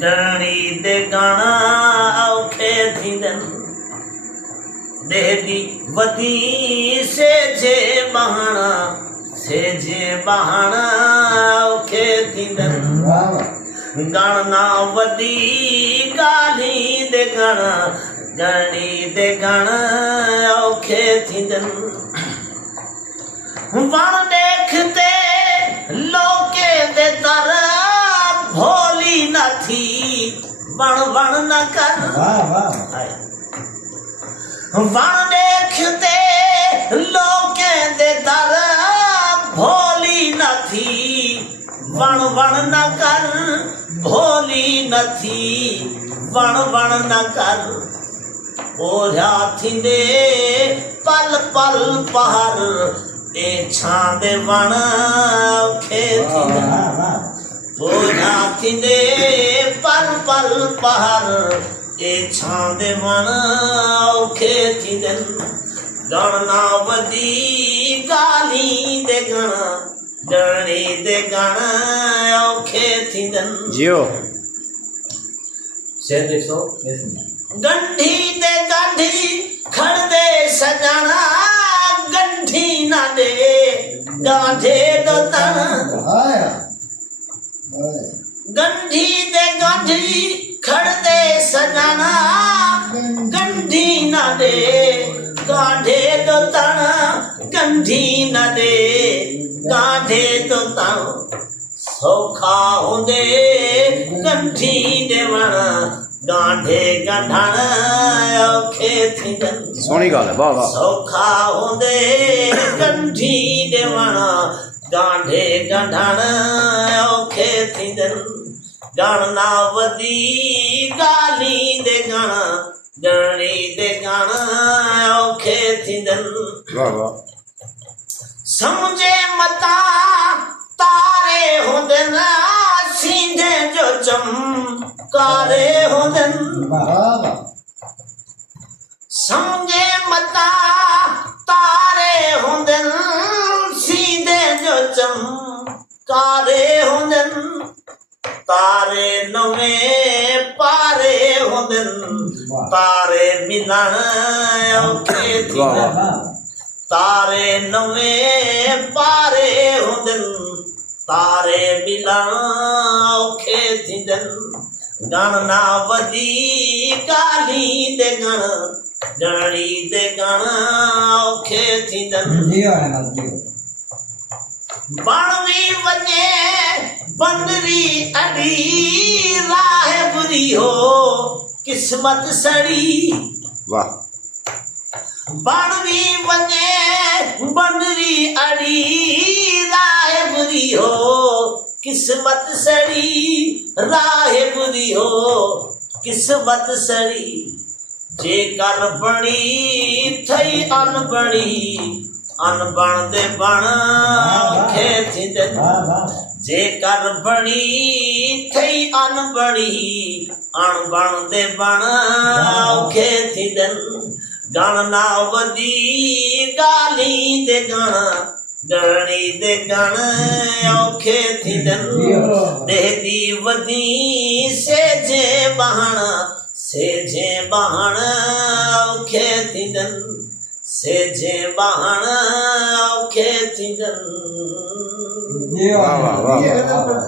गणी दे गाना औखे थींदन देहदी वदी से जे बहाना औखे थींदन गणना वदी गाली दे गणा गणी दे गणा औखे थींदन वण देखते लोके दे दर भोली न थी वण वण न कर वण देखते लोके दे दर भोली न थी वण वण न कर भोली न थी वण वण न कर ओढ़ा थींदे पल पल पहर ए छांदे वण औखे थींदन ओढ़ा थींदे पल पल पहर ए छांदे वण औखे थींदन गणना वदी गाली दे गणा गणी दे गणा औखे थींदन जियो शेर देखो गंढी दे गांधी खड़ दे सजना गंढी ना दे गांधे दो तन गंढी दे गांधी खड़ दे सजना गंढी ना दे गांधे दो तन गंढी ना दे गांधे दो तन सौखा होंदे गंढी देवण गांधे गंढण औखे थींदन सोहनी गल है वाह वाह सौखा होंदे गंढी देवण गांधे गंढण औखे थींदन गणना वदी गाली दे गण गणी दे गण औखे थींदन वाह वाह समझे मता तारे होंदन सीधे जो चमकारे होंदन समझे मता तारे होंदन सीधे जो चमकारे होंदन तारे नवे पारे होंदन तारे मिलन औखे थींदन तारे नवे पारे होंदन तारे मिलन औखे थींदन गणना वदी गाली दे गण गणी दे गण औखे थींदन बणवी वञे बंदरी अड़ी राह बुरी हो किस्मत सड़ी वाह बणवी वञे बंदरी अड़ी राह बुरी हो किस्मत सड़ी राह बुरी हो किस्मत सड़ी जेकर बणी थई अनबणी अनबण दे बण औखे थींदन जेकर बणी थई अनबणी अणबण दे बण औखे थींदन गणना वदी गाली दे गण गणी दे गण औखे थींदन देहदी वदी सेजे बहण औखे थींदन सेजे बहण औखे थींदन वाह वाह वाह